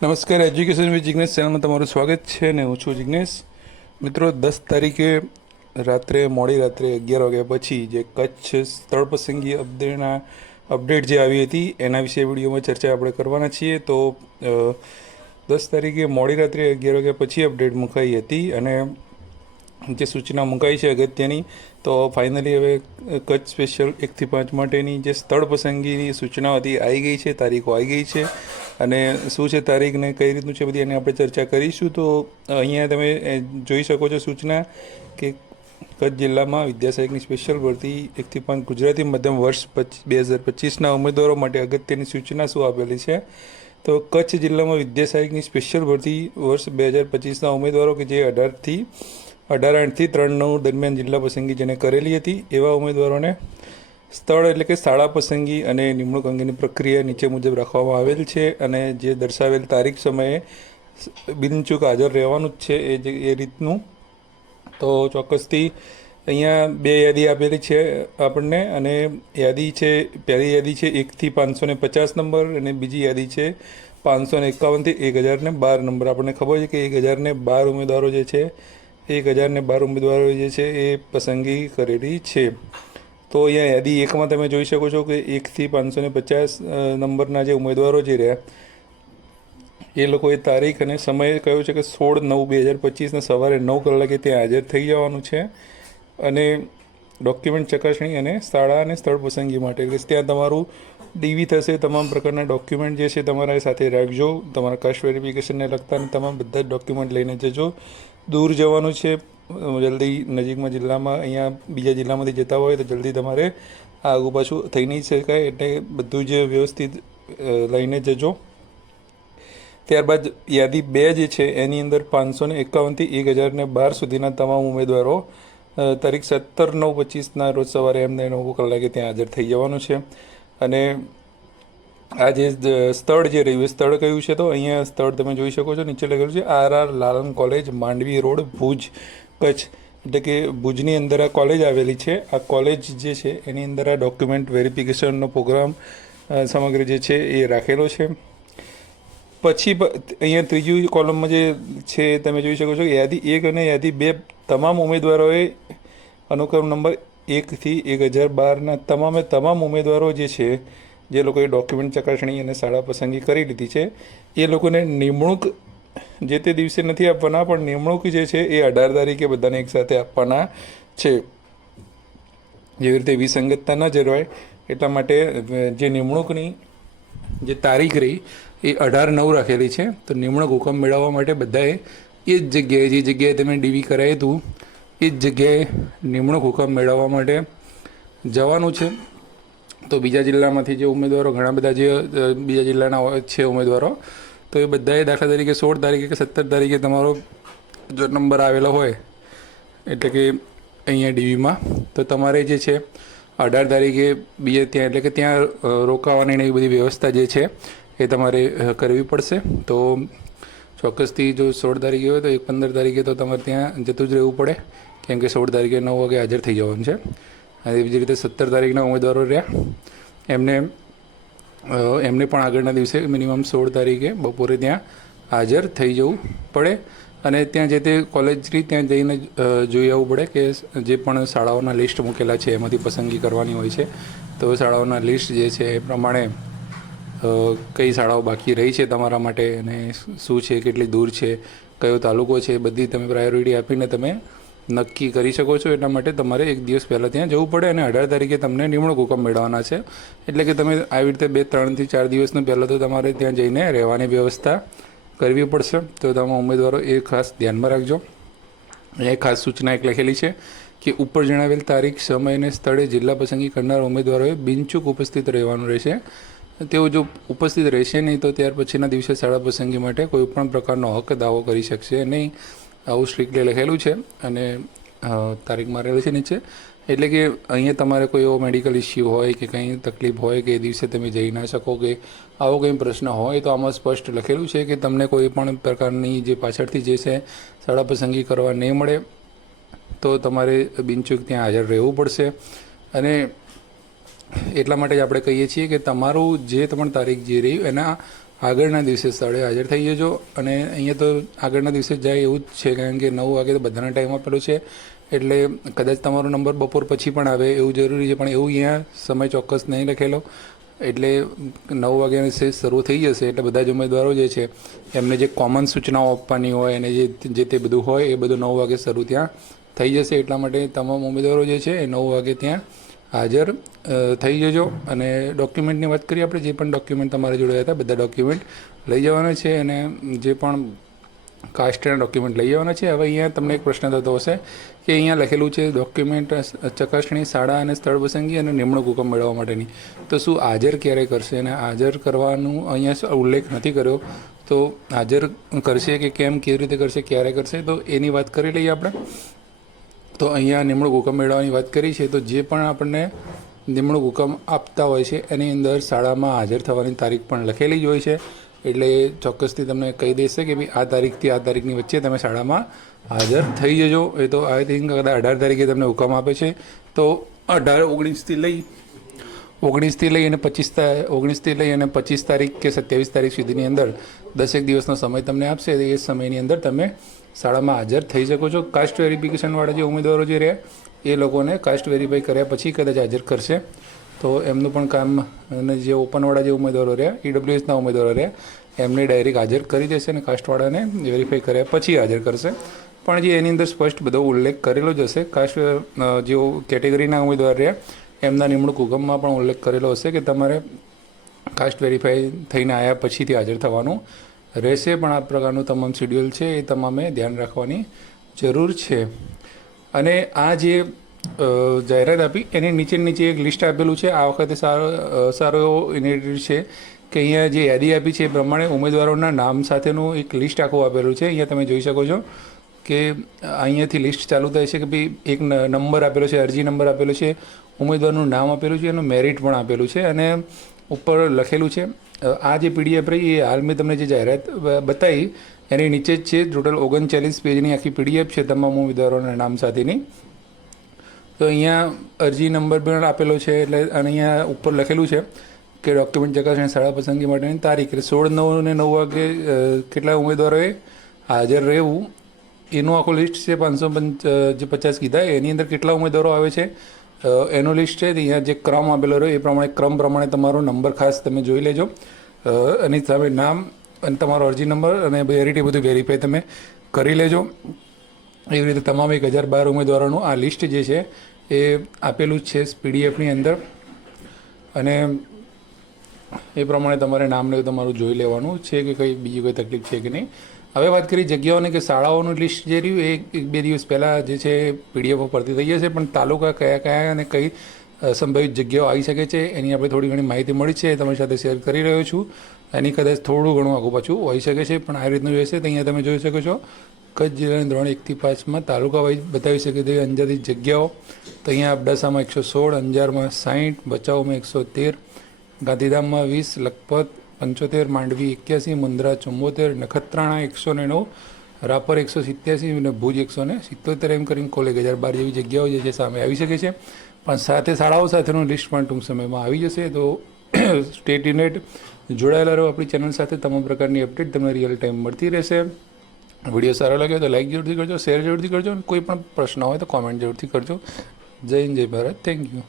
નમસ્કાર, education with Jignesh ચેનલમાં તમારું સ્વાગત છે ને હું છું જિગ્નેશ. મિત્રો, 10 તારીખે મોડી રાત્રે 11 વાગ્યા પછી જે કચ્છ સ્થળ પસંદગી અપડેટ જે આવી હતી એના વિશે વિડીયોમાં ચર્ચા આપણે કરવાના છીએ. તો 10 તારીખે મોડી રાત્રે 11 વાગ્યા પછી અપડેટ મુકાઈ હતી અને જે સૂચના મુકાઈ છે અગત્યની, તો ફાઇનલી હવે કચ્છ સ્પેશિયલ 1 થી 5 માટેની જે સ્થળ પસંદગીની સૂચનાઓ હતી આવી ગઈ છે, તારીખો આવી ગઈ છે અને શું છે તારીખ ને કઈ રીતનું છે બધી એની આપણે ચર્ચા કરીશું. તો અહીંયા તમે જોઈ શકો છો સૂચના કે કચ્છ જિલ્લામાં વિદ્યા સહાયકની સ્પેશિયલ ભરતી 1 થી 5 ગુજરાતી મધ્યમ વર્ષ 2025ના ઉમેદવારો માટે અગત્યની સૂચના શું આપેલી છે. તો કચ્છ જિલ્લામાં વિદ્યા સહાયકની સ્પેશિયલ ભરતી વર્ષ 2025ના ઉમેદવારો કે જે 18-8થી 3/9 દરમિયાન જિલ્લા પસંદગી જેને કરેલી હતી એવા ઉમેદવારોને સ્થળ એટલે કે શાળા પસંદગી અને નિમણૂક અંગેની પ્રક્રિયા નીચે મુજબ રાખવામાં આવેલ છે અને જે દર્શાવેલ તારીખ સમયે બિનચૂક હાજર રહેવાનું જ છે એ રીતનું. તો ચોક્કસથી અહીંયા 2 યાદી આપેલી છે આપણને અને યાદી છે, પહેલી યાદી છે 1 થી 550 નંબર અને બીજી યાદી છે 551 થી 1012 નંબર. આપણને ખબર છે કે 1012 ઉમેદવારો જે છે 1012 ઉમેદવારો જે છે એ પસંદગી કરેલી છે. તો અહીંયા યાદી 1માં તમે જોઈ શકો છો કે 1 થી 550 નંબરના જે ઉમેદવારો જે રહ્યા એ લોકોએ તારીખ અને સમય કહ્યો છે કે 16/9/2025ના સવારે 9 કલાકે ત્યાં હાજર થઈ જવાનું છે અને ડોક્યુમેન્ટ ચકાસણી અને શાળા અને સ્થળ પસંદગી માટે એટલે ત્યાં તમારું ડીવી થશે. તમામ પ્રકારના ડોક્યુમેન્ટ જે છે તમારા સાથે રાખજો. તમારા કાસ્ટ વેરિફિકેશનને લગતા તમામ બધા જ ડોક્યુમેન્ટ લઈને જજો. દૂર જવાનું છે, જલ્દી નજીકમાં જિલ્લામાં અહીંયા બીજા જિલ્લામાંથી જતા હોય તો જલ્દી તમારે આગુ પાછું થઈ નહીં શકાય એટલે બધું જ વ્યવસ્થિત લઈને જજો. ત્યારબાદ યાદી 2 જે છે એની અંદર 551 થી 1012 સુધીના તમામ ઉમેદવારો તારીખ 17/9/25ના રોજ સવારે એમને 9 કલાકે ત્યાં હાજર થઈ જવાનું છે. અને આ જે સ્થળ જે રહ્યું એ સ્થળ કયું છે તો અહીંયા સ્થળ તમે જોઈ શકો છો, નીચે લખેલું છે RR લાલન કોલેજ, માંડવી રોડ, ભુજ, કચ્છ. એટલે કે ભુજની અંદર આ કોલેજ આવેલી છે. આ કોલેજ જે છે એની અંદર આ ડોક્યુમેન્ટ વેરિફિકેશનનો પ્રોગ્રામ સમગ્ર જે છે એ રાખેલો છે. પછી અહીંયા ત્રીજી કોલમમાં જે છે તમે જોઈ શકો છો યાદી 1 અને યાદી 2 તમામ ઉમેદવારોએ અનુક્રમ નંબર 1 થી 1012ના તમામ ઉમેદવારો જે છે જે લોકોએ ડોક્યુમેન્ટ ચકાસણી અને શાળા પસંદગી કરી લીધી છે એ લોકોને નિમણૂક જે તે દિવસે નથી આપવાના, પણ નિમણૂક જે છે એ 18 તારીખે બધાને એકસાથે આપવાના છે. જેવી રીતે વિસંગતતા ન જળવાય એટલા માટે જે નિમણૂકની જે તારીખ રહી એ 18/9 રાખેલી છે. તો નિમણૂક હુકમ મેળવવા માટે બધાએ એ જ જગ્યાએ જે જગ્યાએ તમે ડીવી કરાવ્યું હતું એ જ જગ્યાએ નિમણૂક હુકમ મેળવવા માટે જવાનું છે. તો બીજા જિલ્લામાંથી જે ઉમેદવારો ઘણા બધા જે બીજા જિલ્લાના છે ઉમેદવારો, તો એ બધાએ દાખલા તરીકે 16 તારીખે કે 17 તારીખે તમારો જો નંબર આવેલો હોય એટલે કે અહીંયા ડીવીમાં, તો તમારે જે છે 18 તારીખે બીજે ત્યાં એટલે કે ત્યાં રોકાવાની ને એ બધી વ્યવસ્થા જે છે એ તમારે કરવી પડશે. તો ચોક્કસથી જો 16 તારીખે હોય તો 15 તારીખે તો તમારે ત્યાં જતું જ રહેવું પડે, કેમ કે 16 તારીખે 9 વાગે હાજર થઈ જવાનું છે. અને એવી જ રીતે 17 તારીખના ઉમેદવારો રહ્યા એમને પણ આગળના દિવસે મિનિમમ 16 તારીખે બપોરે ત્યાં હાજર થઈ જવું પડે અને ત્યાં જે તે કોલેજથી ત્યાં જઈને જોઈ આવવું પડે કે જે પણ શાળાઓના લિસ્ટ મૂકેલા છે એમાંથી પસંદગી કરવાની હોય છે. તો શાળાઓના લિસ્ટ જે છે એ પ્રમાણે કઈ શાળાઓ બાકી રહી છે તમારા માટે અને શું છે, કેટલી દૂર છે, કયો તાલુકો છે, બધી તમે પ્રાયોરિટી આપીને તમે નક્કી કરી શકો છો. એટલા માટે તમારે 1 દિવસ પહેલાં ત્યાં જવું પડે અને 18 તારીખે તમને નિમણૂક હુકમ મેળવવાના છે. એટલે કે તમે આવી રીતે 3 થી 4 દિવસનું પહેલાં તો તમારે ત્યાં જઈને રહેવાની વ્યવસ્થા કરવી પડશે. તો તમે ઉમેદવારો એ ખાસ ધ્યાનમાં રાખજો. એ ખાસ સૂચના એક લખેલી છે કે ઉપર જણાવેલ તારીખ, સમય અને સ્થળે જિલ્લા પસંદગી કરનાર ઉમેદવારોએ બિનચૂક ઉપસ્થિત રહેવાનું રહેશે. તેઓ જો ઉપસ્થિત રહેશે નહીં તો ત્યાર પછીના દિવસે શાળા પસંદગી માટે કોઈપણ પ્રકારનો હક દાવો કરી શકશે નહીં. આવું સ્ટ્રિક્ટલી લખેલું છે અને તારીખ મારેલી છે નીચે. એટલે કે અહીંયા તમારે કોઈ એવો મેડિકલ ઇસ્યુ હોય કે કંઈ તકલીફ હોય કે એ દિવસે તમે જઈ ના શકો કે આવો કંઈ પ્રશ્ન હોય તો આમાં સ્પષ્ટ લખેલું છે કે તમને કોઈ પણ પ્રકારની જે પાછળથી જે છે શાળા પસંદગી કરવા નહીં મળે તો તમારે બિનચૂક ત્યાં હાજર રહેવું પડશે. અને એટલા માટે જ આપણે કહીએ છીએ કે તમારું જે પણ તારીખ જે રહી એના આગળના દિવસે સ્થળે હાજર થઈ જજો. અને અહીંયા તો આગળના દિવસે જાય એવું જ છે, કારણ કે 9 વાગે તો બધાના ટાઈમ આપેલો છે, એટલે કદાચ તમારો નંબર બપોર પછી પણ આવે એવું જરૂરી છે, પણ એવું અહીંયા સમય ચોક્કસ નહીં લખેલો. એટલે 9 વાગ્યાની સેશ શરૂ થઈ જશે, એટલે બધા જ ઉમેદવારો જે છે એમને જે કોમન સૂચનાઓ આપવાની હોય અને જે તે બધું હોય એ બધું 9 વાગે શરૂ ત્યાં થઈ જશે. એટલા માટે તમામ ઉમેદવારો જે છે એ 9 વાગે ત્યાં હાજર થઈ જજો. અને ડોક્યુમેન્ટની વાત કરીએ આપણે, જે પણ ડોક્યુમેન્ટ તમારા જોડે હતા બધા ડોક્યુમેન્ટ લઈ જવાના છે, અને જે પણ કાસ્ટના ડોક્યુમેન્ટ લઈ જવાના છે. હવે અહીંયા તમને એક પ્રશ્ન થતો હશે કે અહીંયા લખેલું છે ડોક્યુમેન્ટ ચકાસણી, શાળા અને સ્થળ પસંદગી અને નિમણૂક હુકમ મેળવવા માટેની. તો શું હાજર ક્યારે કરશે? અને હાજર કરવાનું અહીંયા ઉલ્લેખ નથી કર્યો, તો હાજર કરશે કે કેમ, કેવી રીતે કરશે, ક્યારે કરશે, તો એની વાત કરી લઈએ આપણે. તો અહીંયા નિમણૂક હુકમ મેળવવાની વાત કરી છે, તો જે પણ આપણને નિમણૂક હુકમ આપતા હોય છે એની અંદર શાળામાં હાજર થવાની તારીખ પણ લખેલી જ હોય છે. એટલે ચોક્કસથી તમને કહી દેશે કે ભાઈ આ તારીખથી આ તારીખની વચ્ચે તમે શાળામાં હાજર થઈ જજો. એ તો આઈ થિંક કદાચ 18 તારીખે તમને હુકમ આપે છે, તો 19થી લઈ અને 25 તારીખ કે 27 તારીખ સુધીની અંદર 10 દિવસનો સમય તમને આપશે. એ સમયની અંદર તમે શાળામાં હાજર થઈ શકો છો. કાસ્ટ વેરિફિકેશનવાળા જે ઉમેદવારો જે રહ્યા એ લોકોને કાસ્ટ વેરીફાઈ કર્યા પછી કદાચ હાજર કરશે, તો એમનું પણ કામ. અને જે ઓપનવાળા જે ઉમેદવારો રહ્યા, ઈડબ્લ્યુએસના ઉમેદવારો રહ્યા, એમને ડાયરેક્ટ હાજર કરી દેશે અને કાસ્ટવાળાને વેરીફાઈ કર્યા પછી હાજર કરશે. પણ જે એની અંદર સ્પષ્ટ બધો ઉલ્લેખ કરેલો જ હશે. કાસ્ટ જેઓ કેટેગરીના ઉમેદવાર રહ્યા એમના નિમણૂક હુકમમાં પણ ઉલ્લેખ કરેલો હશે કે તમારે કાસ્ટ વેરીફાઈ થઈને આવ્યા પછીથી હાજર થવાનું રહેશે. પણ આ પ્રકારનું તમામ શેડ્યુલ છે એ તમામે ધ્યાન રાખવાની જરૂર છે. અને આ જે જાહેરાત આપી એની નીચે એક લિસ્ટ આપેલું છે. આ વખતે સારો એવો ઇનિશિયેટિવ છે કે અહીંયા જે યાદી આપી છે એ પ્રમાણે ઉમેદવારોના નામ સાથેનું એક લિસ્ટ આખું આપેલું છે. અહીંયા તમે જોઈ શકો છો કે અહીંયાથી લિસ્ટ ચાલુ થાય છે કે ભાઈ એક નંબર આપેલો છે, અરજી નંબર આપેલો છે, ઉમેદવારનું નામ આપેલું છે, એનું મેરિટ પણ આપેલું છે, અને ઉપર લખેલું છે. આ જે પીડીએફ રહી એ હાલ મેં તમને જે જાહેરાત બતાવી એની નીચે જ છે. ટોટલ 39 પેજની આખી પીડીએફ છે તમામ ઉમેદવારોના નામ સાથેની. તો અહીંયા અરજી નંબર પણ આપેલો છે, એટલે અને અહીંયા ઉપર લખેલું છે કે ડોક્યુમેન્ટ ચકાસણી શાળા પસંદગી માટેની તારીખ, એટલે 16/9 અને 9 વાગે કેટલા ઉમેદવારોએ હાજર રહેવું એનું આખું લિસ્ટ છે. 550 કીધા એની અંદર કેટલા ઉમેદવારો આવે છે એનું લિસ્ટ છે. અહીંયા જે ક્રમ આપેલો રહ્યો એ પ્રમાણે ક્રમ પ્રમાણે તમારો નંબર ખાસ તમે જોઈ લેજો. એની સામે નામ અને તમારો અરજી નંબર અને વેરિટી બધું વેરીફાઈ તમે કરી લેજો. એવી રીતે તમામ 1012 ઉમેદવારોનું આ લિસ્ટ જે છે એ આપેલું જ છે પીડીએફની અંદર, અને એ પ્રમાણે તમારે નામને તમારું જોઈ લેવાનું છે કે કંઈ બીજી કોઈ તકલીફ છે કે નહીં. હવે વાત કરી જગ્યાઓની, કે શાળાઓનું લિસ્ટ જે રહ્યું એ 1-2 દિવસ પહેલાં જે છે પીડીએફ પરથી થઈ જશે, પણ તાલુકા કયા અને કઈ સંભવિત જગ્યાઓ આવી શકે છે એની આપણે થોડી ઘણી માહિતી મળી છે, તમારી સાથે શેર કરી રહ્યો છું. એની કદાચ થોડું ઘણું આગું પાછું હોઈ શકે છે, પણ આ રીતનું રહેશે. તો અહીંયા તમે જોઈ શકો છો કચ્છ જિલ્લાની ધોરણ 1 થી 5માં તાલુકા વાઇઝ બતાવી શકે તેવી અંદાજિત જગ્યાઓ. તો અહીંયા અબડાસામાં 116, અંજારમાં 60, ભચાઉમાં 113, ગાંધીધામમાં 20, લખપત 75, માંડવી 81, મુન્દ્રા 74, નખત્રાણા 109, રાપર 187 અને ભુજ 177 એમ કરીને કુલ 1012 જેવી જગ્યાઓ જે છે સામે આવી શકે છે. પણ સાથે શાળાઓ સાથેનું લિસ્ટ પણ ટૂંક સમયમાં આવી જશે. તો સ્ટે ટ્યુન્ડ, જોડાયેલા રહો આપણી ચેનલ સાથે. તમામ પ્રકારની અપડેટ તમને રિયલ ટાઈમ મળતી રહેશે. વિડીયો સારો લાગ્યો તો લાઈક જરૂરથી કરજો, શેર જરૂરથી કરજો, અને કોઈ પણ પ્રશ્ન હોય તો કોમેન્ટ જરૂરથી કરજો. જય હિન્દ, જય ભારત. Thank you.